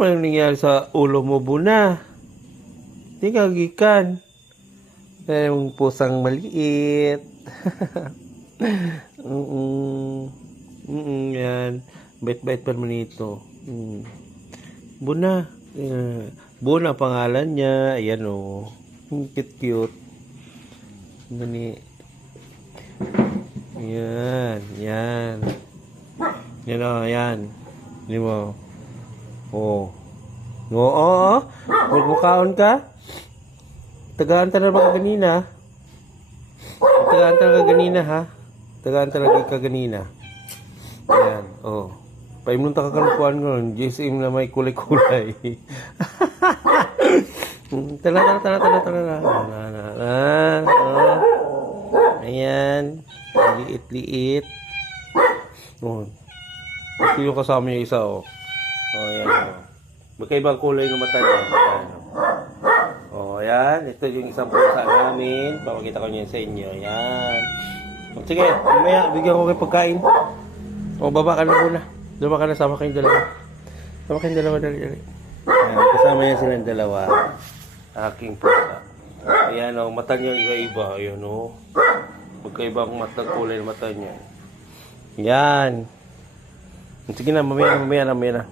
naman yung nangyari sa ulo mo, Buna? Hindi ka gikan. Yung pusang maliit. Yan. Bait-bait pa naman ito. Buna. Buna pangalan niya. Ayan o. Cute-cute. Gani. Yan. Yan. Yan o. Yan. Di mo. Oo. Oo. Magmukhaon ka? Tagaan talaga ka ganina. Tagaan talaga ganina ha. Tagaan talaga ka ganina. Yan. Oh. Paimnunta ka kalukuan nun. GSM na may kulay-kulay. Tala. Oh. Ayan. Liit-liit. Oh. Ito yung kasama niya isa oh. Oh, ayan oh. Magkaibang kulay ng mata niya. Ayan oh. Oh, ayan. Ito yung isang pusa namin. Papakita ko niyan sa inyo. Ayan. Sige, mamaya bigyan ko kayo pagkain. O, baba ka na muna. Baba ka na, sama kayong dalawa. Sama kayong dalawa, dali. Ayan, kasama yan silang dalawa. Aking pusa. Ayan o, mata niya iba-iba. Ayan o. Magkaibang kulay ng mata niya. Yan. Sige na, mamaya na.